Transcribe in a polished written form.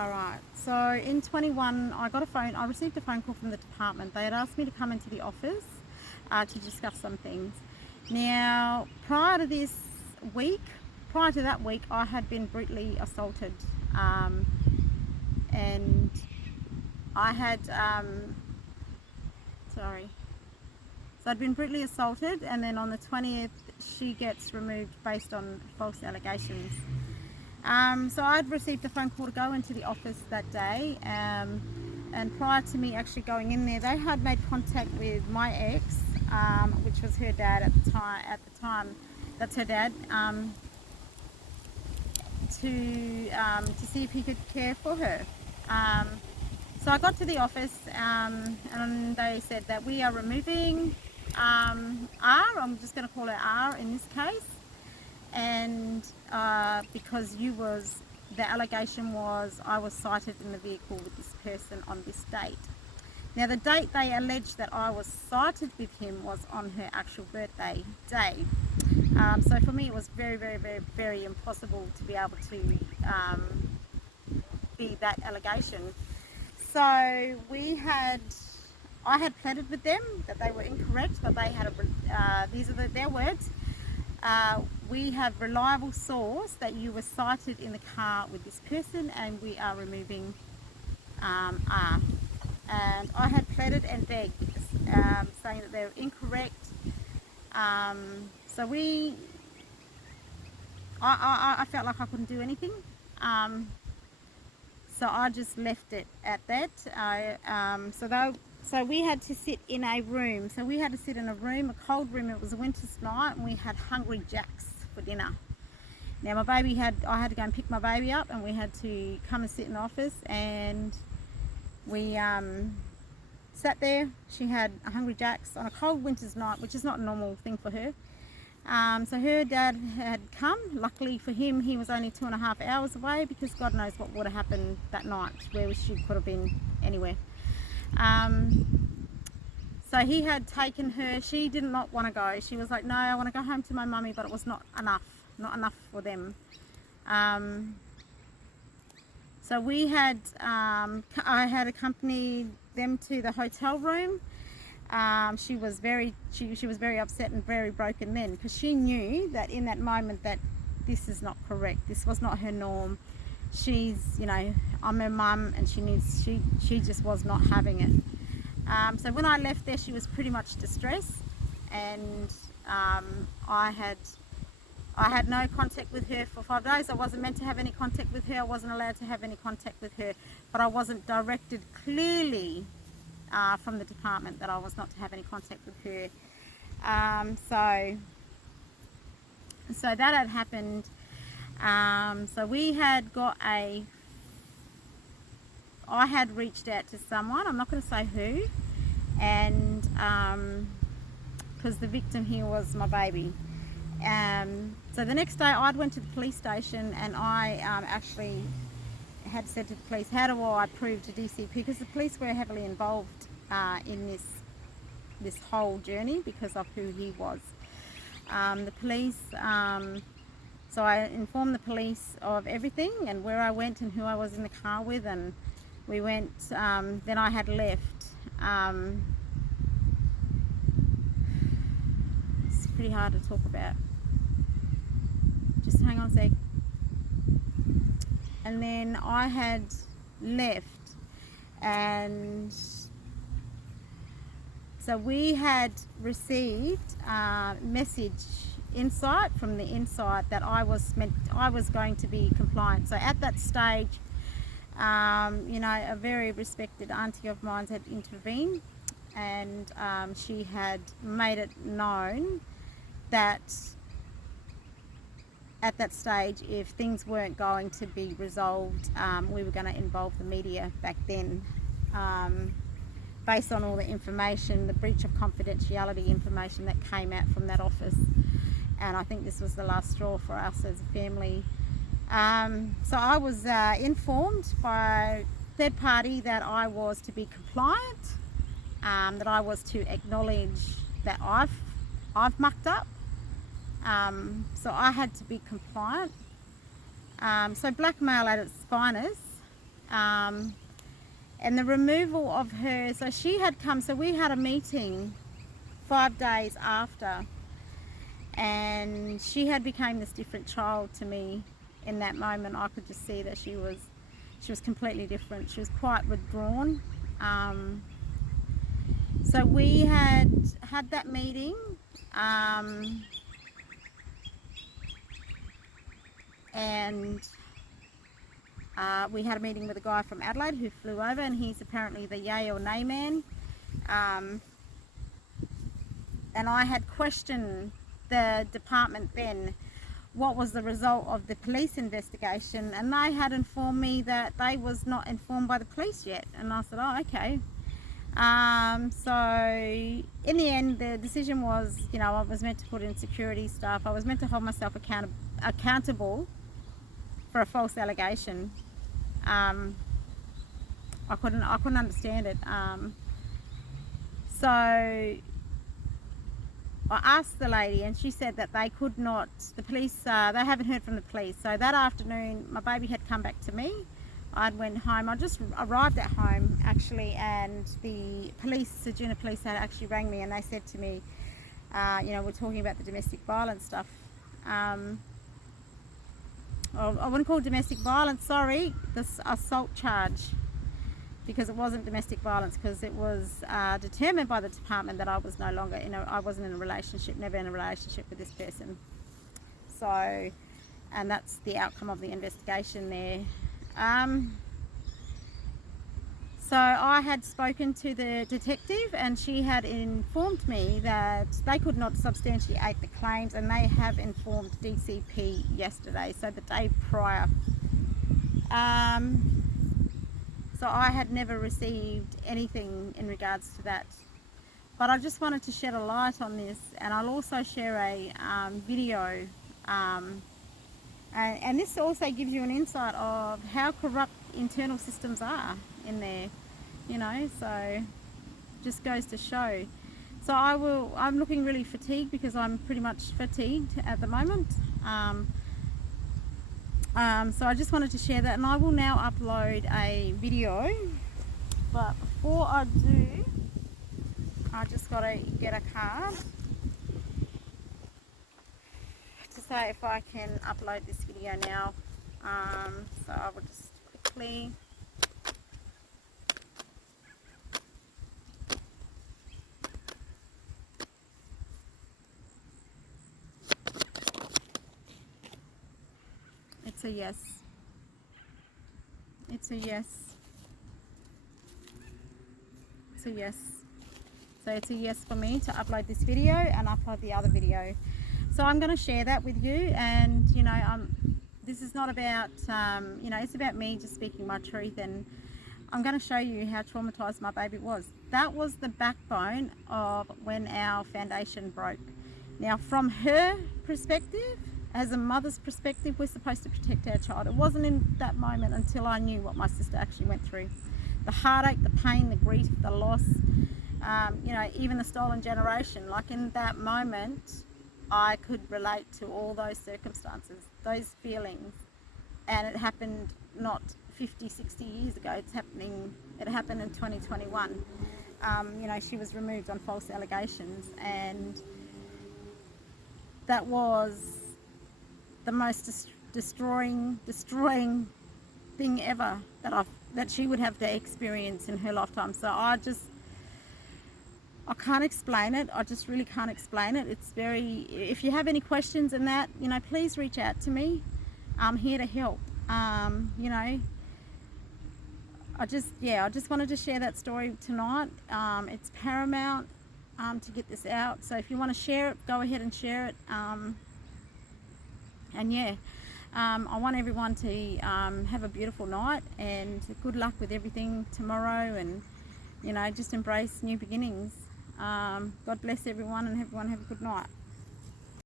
All right. So in 21, I received a phone call from the department. They had asked me to come into the office to discuss some things. Now, week, prior to that week, I had been brutally assaulted, and I had, sorry. So I'd been brutally assaulted, and then on the 20th, she gets removed based on false allegations. So I'd received a phone call to go into the office that day, and prior to me actually going in there, they had made contact with my ex, which was her dad at the time, that's her dad, to see if he could care for her. So I got to the office, and they said that we are removing R. I'm just going to call her R in this case, and because the allegation was I was sighted in the vehicle with this person on this date. Now, the date they alleged that I was sighted with him was on her actual birthday day. So for me, it was very, very, very, very impossible to be able to be that allegation. So I had pleaded with them that they were incorrect, that they had these are their words. We have reliable source that you were sighted in the car with this person, and we are removing R. And I had pleaded and begged, saying that they were incorrect. So I felt like I couldn't do anything. So I just left it at that. So we had to sit in a room. So we had to sit in a room, a cold room. It was a winter's night, and we had Hungry Jacks for dinner. Now I had to go and pick my baby up, and we had to come and sit in the office, and we sat there. She had a Hungry Jacks on a cold winter's night, which is not a normal thing for her. So her dad had come. Luckily for him, he was only 2.5 hours away, because God knows what would have happened that night, where she could have been anywhere. So he had taken her. She did not want to go. She was like, no, I want to go home to my mummy, but it was not enough for them. So I had accompanied them to the hotel room. She was very upset and very broken then, because she knew that in that moment that this is not correct. This was not her norm. I'm her mum, and she just was not having it. So when I left there, she was pretty much distressed, and I had no contact with her for 5 days. I wasn't meant to have any contact with her. I wasn't allowed to have any contact with her, but I wasn't directed clearly from the department that I was not to have any contact with her. So that had happened. So I had reached out to someone, I'm not going to say who, and because the victim here was my baby. So the next day I went to the police station, and I actually had said to the police, how do I prove to DCP, because the police were heavily involved in this whole journey because of who he was. The police, so I informed the police of everything, and where I went and who I was in the car with, and we went, then I had left. It's pretty hard to talk about. Just hang on a sec. And then I had left, and so we had received a message from the inside that I was going to be compliant. So at that stage, a very respected auntie of mine had intervened, and she had made it known that at that stage, if things weren't going to be resolved, we were going to involve the media back then, based on all the information, the breach of confidentiality information that came out from that office. And I think this was the last straw for us as a family. So I was informed by third party that I was to be compliant, that I was to acknowledge that I've mucked up. So I had to be compliant. So blackmail at its finest. And the removal of her, so she had come, so we had a meeting 5 days after, and she had become this different child to me. In that moment I could just see that she was completely different. She was quite withdrawn. So we had that meeting, and we had a meeting with a guy from Adelaide who flew over, and he's apparently the yay or nay man. And I had questioned the department then what was the result of the police investigation, and they had informed me that they was not informed by the police yet. And I said, oh, okay. So in the end the decision was, you know, I was meant to put in security stuff. I was meant to hold myself accountable for a false allegation. I couldn't understand it. So I asked the lady, and she said that they could not, the police, they haven't heard from the police. So that afternoon my baby had come back to me. I went home. I just arrived at home actually, and the police, Ceduna Police, had actually rang me, and they said to me, you know, we're talking about the domestic violence stuff. I wouldn't call it domestic violence, sorry, this assault charge, because it wasn't domestic violence, because it was determined by the department that I was no longer I wasn't in a relationship, never in a relationship with this person. So, and that's the outcome of the investigation there. So I had spoken to the detective, and she had informed me that they could not substantiate the claims, and they have informed DCP yesterday, so the day prior. So I had never received anything in regards to that. But I just wanted to shed a light on this, and I'll also share a video. And this also gives you an insight of how corrupt internal systems are in there, you know, so just goes to show. So I'm looking really fatigued, because I'm pretty much fatigued at the moment. So I just wanted to share that, and I will now upload a video. But before I do, I just got to get a card to say if I can upload this video now. So I will just quickly it's a yes. It's a yes. It's a yes. So it's a yes for me to upload this video and upload the other video. So I'm going to share that with you, and you know, this is not about you know, it's about me just speaking my truth, and I'm going to show you how traumatized my baby was. That was the backbone of when our foundation broke. Now, from her perspective, as a mother's perspective, we're supposed to protect our child. It wasn't in that moment until I knew what my sister actually went through. The heartache, the pain, the grief, the loss, you know, even the stolen generation. Like, in that moment, I could relate to all those circumstances, those feelings. And it happened not 50, 60 years ago. It happened in 2021. You know, she was removed on false allegations, and that was the most destroying thing ever that she would have to experience in her lifetime. So I can't explain it. I just really can't explain it. It's very, if you have any questions in that, you know, please reach out to me. I'm here to help. You know, I just wanted to share that story tonight. It's paramount to get this out. So if you want to share it, go ahead and share it. And yeah, I want everyone to have a beautiful night, and good luck with everything tomorrow, and you know, just embrace new beginnings. God bless everyone, and everyone have a good night.